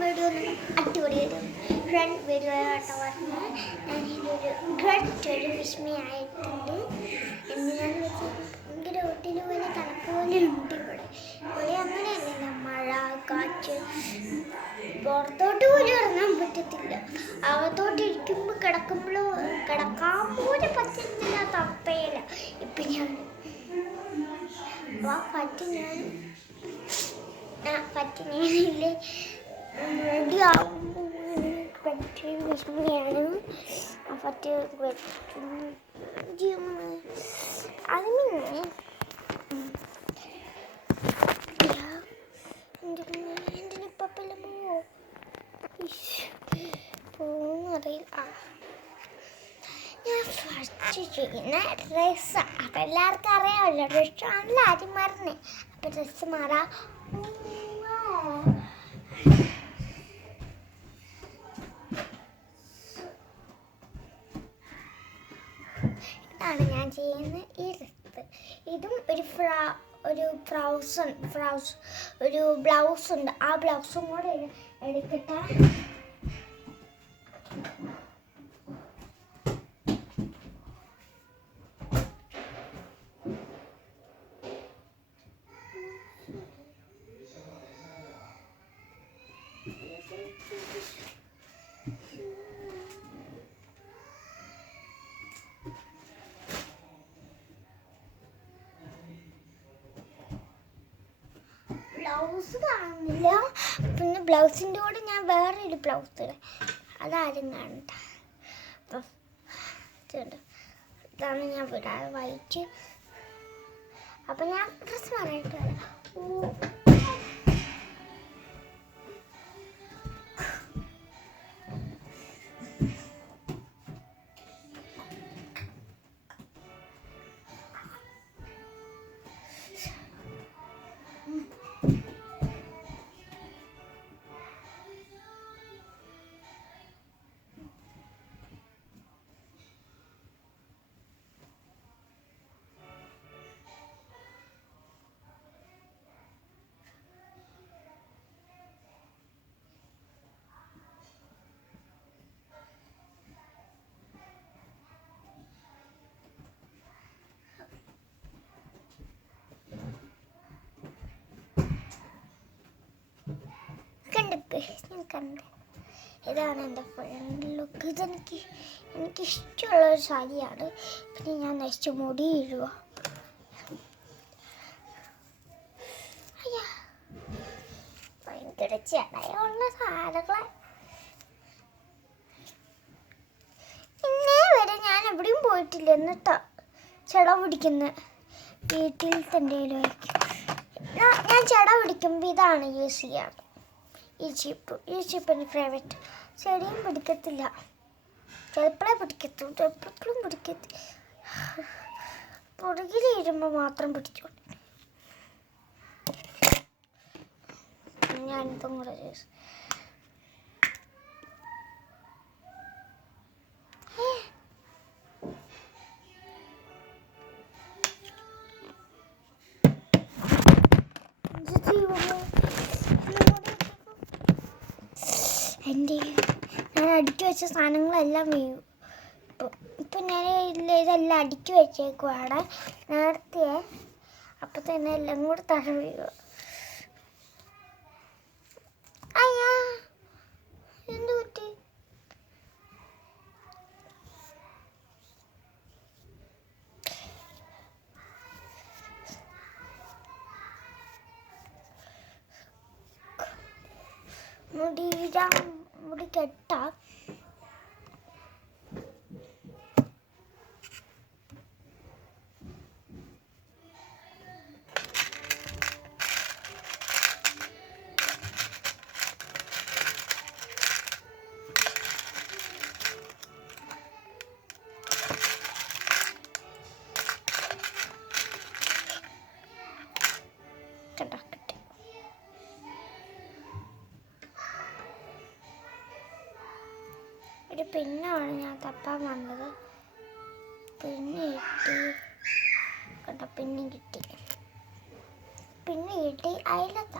Video അടിപൊളിയൊരു front video ആയിട്ട് പറഞ്ഞ് ഞാനിതൊരു ഗ്രട്ടൊരു വിസ്മയമായിട്ടുണ്ട്. എന്തിനാന്ന് വെച്ചാൽ ഭയങ്കര ഒട്ടിൽ പോലെ തണുപ്പ് പോലെ ഉണ്ട് ഇവിടെ അങ്ങനെയല്ല, മഴ കാറ്റ്, പുറത്തോട്ട് പോലും ഇറങ്ങാൻ പറ്റത്തില്ല. അകത്തോട്ട് ഇരിക്കുമ്പോൾ കിടക്കാൻ പോലും പറ്റത്തില്ലാത്ത അവസ്ഥയില്ല ഇപ്പം ഞാൻ. ഞാനില്ലേ റെഡി ആകുമ്പോൾ വിഷമയാണ്. അതിന് എന്തിനിപ്പോ പോകുന്നറിയില്ല. ഞാൻ ഫസ്റ്റ് ചെയ്യുന്ന ഡ്രസ്സ് അതെല്ലാവർക്കും അറിയാമല്ലോ. ഡ്രസ്സ് ആണല്ലോ ആദ്യം മാറുന്നേ. അപ്പം ഡ്രസ്സ് മാറാം. ഇതാണ് ഞാൻ ചെയ്യുന്ന ഈ ഡ്രസ്സ്. ഇതും ഒരു ബ്ലൗസ് ഉണ്ട്. ആ ബ്ലൗസും കൂടെ എടുത്തിട്ട് ബ്ലൗസ് കാണുന്നില്ല. പിന്നെ ബ്ലൗസിൻ്റെ കൂടെ ഞാൻ വേറൊരു ബ്ലൗസ് ഇടാം. അതാരും കാണണ്ട. അപ്പം ഇതാണ് ഞാൻ വിടാതെ വൈറ്റ്. അപ്പം ഞാൻ ഡ്രസ്സ് മാറിയിട്ട് വരാം. ഞാൻ കണ്ട് ഇതാണ് എൻ്റെ ഫ്രണ്ട് ലുക്ക്. എനിക്കിഷ്ടമുള്ളൊരു സാരിയാണ്. പിന്നെ ഞാൻ നെക്സ്റ്റ് മുടി ഇടുക. ഭയങ്കര ചെടയുള്ള സാധനങ്ങളെ. ഇന്നേ വരെ ഞാൻ എവിടെയും പോയിട്ടില്ല. എന്നിട്ടാ ചെട പിടിക്കുന്നത് വീട്ടിൽ തന്നെ ആയിരിക്കും. ഞാൻ ചെട പിടിക്കുമ്പോൾ ഇതാണ് യൂസ് ചെയ്യാറ്. ഈ ചീപ്പ് എൻ്റെ ഫേവറേറ്റ്. ചെടിയും പിടിക്കത്തില്ല. ചിലപ്പോഴേ പിടിക്കത്തുള്ളൂ, എപ്പോഴും പിടിക്കത്തില്ല. പുറകിലിരുമ്പോൾ മാത്രം പിടിക്കും. ഞാനിപ്പം കൂടെ ഞാൻ അടുക്കി വെച്ച സാധനങ്ങളെല്ലാം വീഴും. ഇപ്പം ഞാൻ ഇതെല്ലാം അടുക്കി വെച്ചേക്കുവാണ് നേരത്തെ. അപ്പം തന്നെ എല്ലാം കൂടെ താഴെ വീഴുക. അയ്യാ, എന്ത് പറ്റി? മുടി കെട്ടാ. ഒരു പിന്നാണ് ഞാൻ തപ്പാൻ വന്നത്. പിന്നെ കിട്ടി കേട്ടോ. പിന്നെ കിട്ടി അയലത്ത.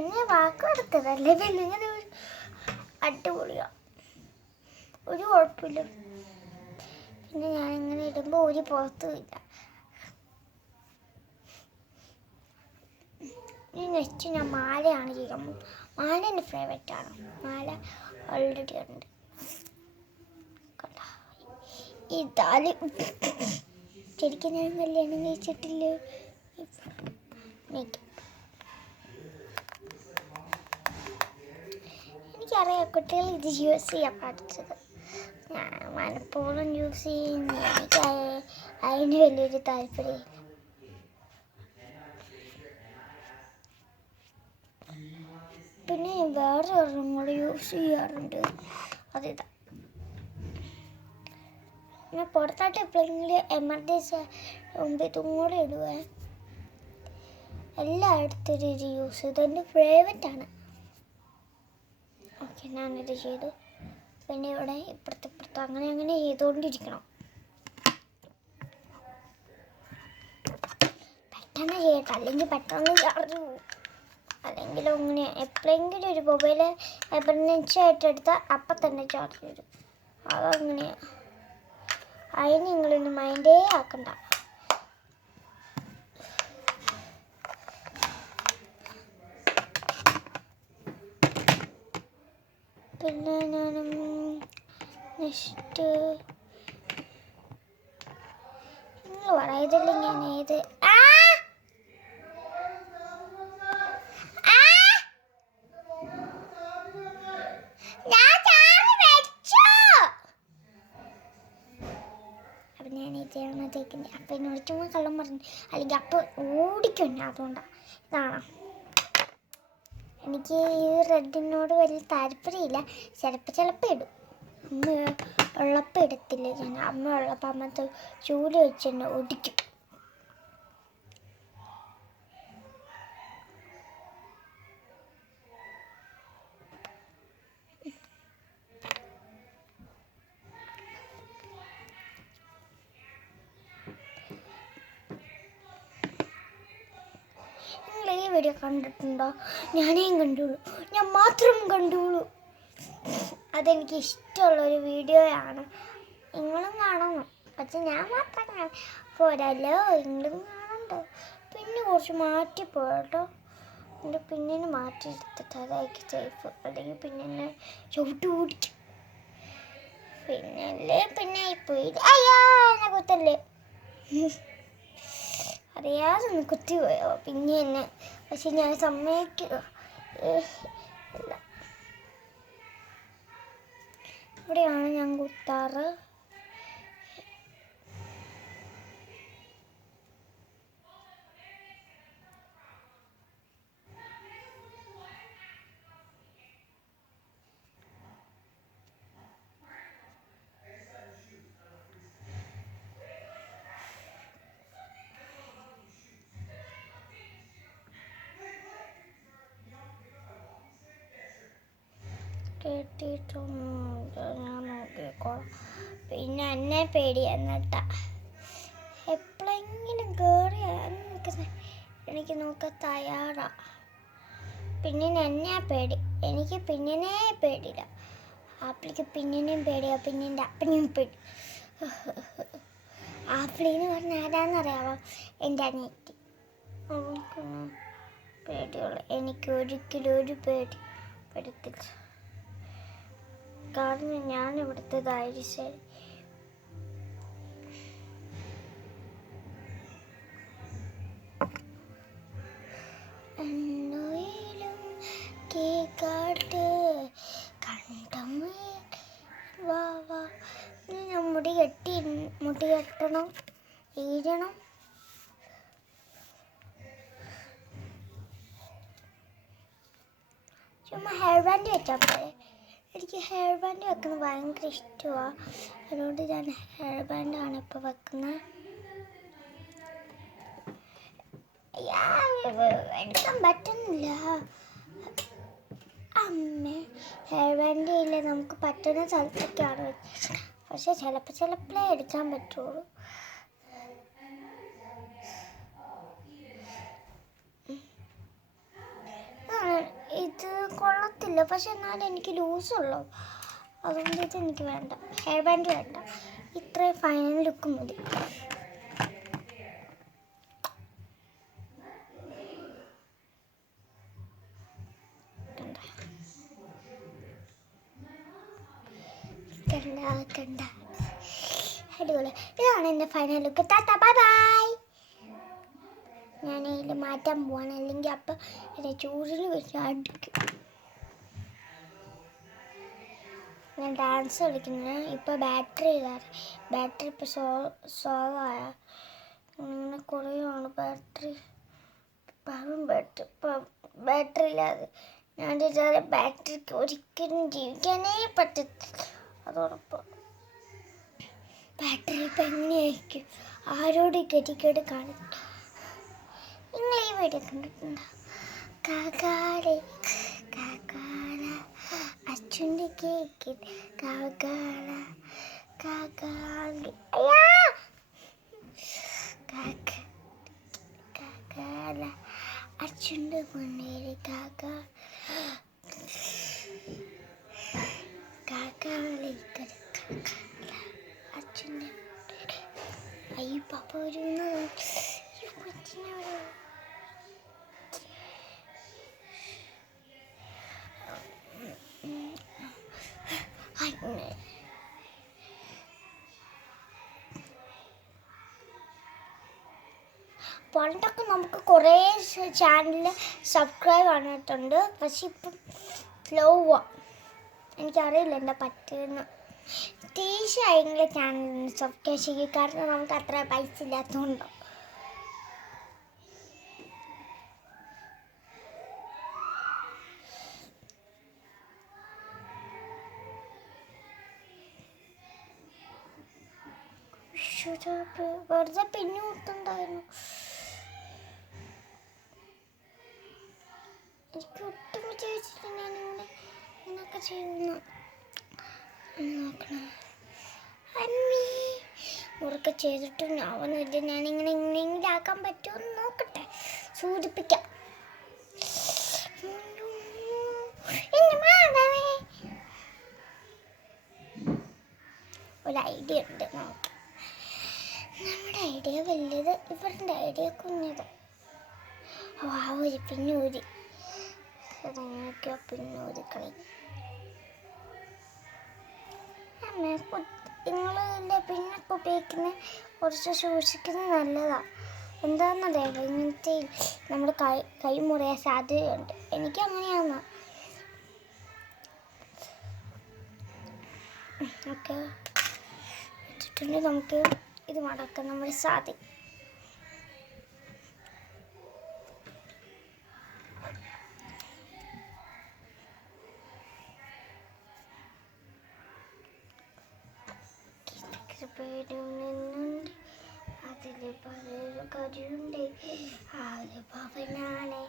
പിന്നെ വാക്ക് കൊടുക്കതല്ലേ പെണ്ണുങ്ങൾ അടിപൊളിയാണ്, ഒരു കുഴപ്പമില്ല. പിന്നെ ഞാനിങ്ങനെ ഇടുമ്പോൾ ഒരു പുറത്തുമില്ല. ഇനി നെക്സ്റ്റ് ഞാൻ മാലയാണ് ചെയ്യാൻ പോകുന്നത്. മാല എൻ്റെ ഫേവറേറ്റാണ്. മാല ഓൾറെഡി ഉണ്ട്. ഈ താലി ശരിക്കും ഞാൻ കല്യാണം കഴിച്ചിട്ടില്ല. എനിക്കറിയാം കുട്ടികൾ ഇത് യൂസ് ചെയ്യാൻ പഠിച്ചത്, ഞാൻ മനഃപൂർവ്വം യൂസ് ചെയ്യുന്നു. എനിക്ക് അതിന് വലിയൊരു താല്പര്യമില്ല. പിന്നെ വേറെ ഒരെണ്ണം കൂടെ യൂസ് ചെയ്യാറുണ്ട്, അതിതാ. ഞാൻ പുറത്തായിട്ട് എപ്പോഴെങ്കിലും എമർജൻസി മുമ്പ് ഇതും കൂടെ ഇടുവേ. എല്ലായിടത്തും ഒരു യൂസ്, ഇതെൻ്റെ ഫേവറേറ്റാണ്. ഓക്കെ, ഞാനിത് ചെയ്തു. പിന്നെ ഇവിടെ ഇപ്പുറത്ത് അങ്ങനെ ചെയ്തുകൊണ്ടിരിക്കണം. പെട്ടെന്ന് ചെയ്യട്ടെ, അല്ലെങ്കിൽ പെട്ടെന്ന് ചാർജ് പോകും. അല്ലെങ്കിലും ഇങ്ങനെ എപ്പോഴെങ്കിലും ഒരു മൊബൈൽ എമർജൻസി ആയിട്ട് എടുത്താൽ അപ്പം തന്നെ ചാർജ് വരും. അതങ്ങനെയാണ്. അതിന് നിങ്ങളൊന്നും മൈൻഡേ ആക്കണ്ട. പിന്നെ ഞാൻ നെക്സ്റ്റ് നിങ്ങൾ പറയുന്നില്ല ഞാൻ ഏത് അപ്പം ഞാൻ ഇതാണ് തേക്കുന്നത്. അപ്പം എന്നോട് ചുമ്മാ കള്ളം പറഞ്ഞു, അല്ലെങ്കിൽ അപ്പം ഓടിക്കുന്നെ. അതുകൊണ്ടാണ്. ഇതാണോ, എനിക്ക് ഈ റെഡിനോട് വലിയ താല്പര്യമില്ല. ചിലപ്പോൾ ഇടും. അമ്മ ഉള്ളപ്പോൾ ഇടത്തില്ല. ഞാൻ അമ്മ ഉള്ളപ്പോൾ അമ്മത്തെ ചൂല് വെച്ച് തന്നെ ഒടിക്കും. നിങ്ങൾ ഈ വീഡിയോ കണ്ടിട്ടുണ്ടോ? ഞാനേയും കണ്ടുള്ളൂ, ഞാൻ മാത്രം കണ്ടുള്ളൂ. അതെനിക്ക് ഇഷ്ടമുള്ളൊരു വീഡിയോയാണ്. നിങ്ങളും കാണണം, പക്ഷെ ഞാൻ മാത്രം പോരല്ലോ, നിങ്ങളും കാണണ്ട. പിന്നെ കുറച്ച് മാറ്റിപ്പോട്ടോ. എൻ്റെ പിന്നിന് മാറ്റിയെടുത്തിട്ട് അതായിരിക്കും സേഫ്. അല്ലെങ്കിൽ പിന്നെ എന്നെ ചവിട്ടി ഓടിക്കും. പിന്നെ പോയി അയ്യോ എന്നെ കുത്തല്ലേ, അറിയാതെ ഒന്ന് കുത്തിപ്പോയോ പിന്നെ എന്നെ. പക്ഷെ ഞാൻ സമ്മതിക്കുക. ഇവിടെയാണ് ഞാൻ കുത്താറ്. കേട്ടിട്ടൊന്നുമില്ല, ഞാൻ നോക്കിക്കോളാം. പിന്നെ എന്നെ പേടിയാന്നിട്ടാ. എപ്പോഴെങ്കിലും കയറിയാൽ എനിക്ക് നോക്കാൻ തയ്യാറാ. പിന്നെ എന്നെ പേടി, എനിക്ക് പിന്നിനെ പേടിയില്ല. ആപ്പിളിക്ക് പിന്നിനെയും പേടിയാ, പിന്നെ എൻ്റെ അപ്പനെയും പേടി. ആപ്പിളിന്ന് പറഞ്ഞാൽ ആരാന്നറിയാമോ? എൻ്റെ അനിയത്തി. അവൾക്കൊന്നും പേടിയുള്ള, എനിക്ക് ഒരിക്കലും ഒരു പേടി പെടത്തില്ല. കാരണം ഞാൻ ഇവിടുത്തെ ധൈര്യശാലി. കേക്കാട്ട് കണ്ടം വാ ഞാൻ മുടി കെട്ടണം, ഈഴണം. ചുമ്മാ ഹെയർ ബാൻഡ് വെച്ചാൽ പോലെ. എനിക്ക് ഹെയർ ബാൻഡ് വെക്കുന്നത് ഭയങ്കര ഇഷ്ടമാണ്. അതുകൊണ്ട് ഞാൻ ഹെയർ ബാൻഡാണ് ഇപ്പോൾ വെക്കുന്നത്. എടുക്കാൻ പറ്റുന്നില്ല അമ്മ. ഹെയർ ബാൻഡ് ഇല്ല, നമുക്ക് പറ്റുന്ന സ്ഥലത്തൊക്കെയാണ്. പക്ഷെ ചിലപ്പോഴേ എടുക്കാൻ പറ്റുള്ളൂ. ഇത് കൊള്ളത്തില്ല, പക്ഷെ എന്നാലും എനിക്ക് ലൂസുള്ളൂ. അതുകൊണ്ട് ഇത് എനിക്ക് വേണ്ട, ഹെയർ ബാൻഡ് വേണ്ട. ഇത്രയും ഫൈനൽ ലുക്ക് മതി. കണ്ട അടിപൊളി. ഇതാണ് എൻ്റെ final look. Tata bye bye. ഞാൻ ഇതിൽ മാറ്റാൻ പോവാണ്, അല്ലെങ്കിൽ അപ്പം എൻ്റെ ചൂടിൽ വെച്ച് അടിക്കും. ഞാൻ ഡാൻസ് കളിക്കുന്നത് ഇപ്പോൾ ബാറ്ററി ഇപ്പോൾ സോളായ അങ്ങനെ കുറേയാണ് ബാറ്ററി. ഇപ്പം ബാറ്ററി ഇല്ലാതെ ഞാൻ വിചാരിച്ചാൽ ബാറ്ററിക്ക് ഒരിക്കലും ജീവിക്കാനേ പറ്റത്തില്ല. അതോടൊപ്പം ബാറ്ററി ഇപ്പം എങ്ങനെയായിരിക്കും, ആരോട് ഗതികേട് കാണില്ല. നിങ്ങൾ ഈ വീഡിയോ കണ്ടിട്ടുണ്ടോ? കാക്കാടെ കാക്കാട അച്ഛൻ്റെ കേക്ക് കാക്കാട കാക്കാടി കാക്കാട അച്ഛൻ്റെ പൊന്നേരി കാക്കാ കാക്കാളി അച്ഛൻ്റെ അയ്യോ പപ്പ വരുന്ന പണ്ടൊക്കെ നമുക്ക് കുറേ ചാനലിൽ സബ്സ്ക്രൈബ് ആണിട്ടുണ്ട്, പക്ഷെ ഇപ്പം സ്ലോവാണ്. എനിക്കറിയില്ല എന്താ പറ്റുമെന്ന്. തീർച്ചയായും ചാനലിന് സബ്സ്ക്രൈബ് ചെയ്യുക, കാരണം നമുക്ക് അത്ര പൈസ ഇല്ലാത്തതുകൊണ്ടോ. വെറുതെ പിന്നെ കൊടുത്തുണ്ടായിരുന്നു. എനിക്ക് ഒട്ടും വിചാരിച്ചിട്ട് ഞാനിങ്ങനെ ഇങ്ങനെയൊക്കെ ചെയ്യുന്നു. നോക്കണം മുറുക്കെ ചെയ്തിട്ടും ആവുന്നില്ല. ഞാനിങ്ങനെ ഇങ്ങനെ ആക്കാൻ പറ്റുമെന്ന് നോക്കട്ടെ, സൂചിപ്പിക്കാം. ഒരു ഐഡിയ ഉണ്ട്, നോക്കാം. നമ്മുടെ ഐഡിയ വലിയത്, ഇവരുടെ ഐഡിയ കുഞ്ഞത്. ഒരു പിന്നൂരി അതെങ്ങനെയൊക്കെയോ പിന്നൂരി കളി. നിങ്ങളില്ലേ പിന്നൊക്കെ ഉപയോഗിക്കുന്നത് കുറച്ച് സൂക്ഷിക്കുന്നത് നല്ലതാണ്. എന്താണെന്നറിയാമോ, ഇങ്ങനത്തെ നമ്മുടെ കൈ മുറിയാൻ സാധ്യതയുണ്ട്. എനിക്ക് അങ്ങനെയാണ്. ഓക്കെ വെച്ചിട്ടുണ്ടെങ്കിൽ നമുക്ക് ഇത് മടക്കാം നമ്മുടെ സാധി. അതിൽ പല കാര്യമുണ്ട്. ആര് ഭവനാണ്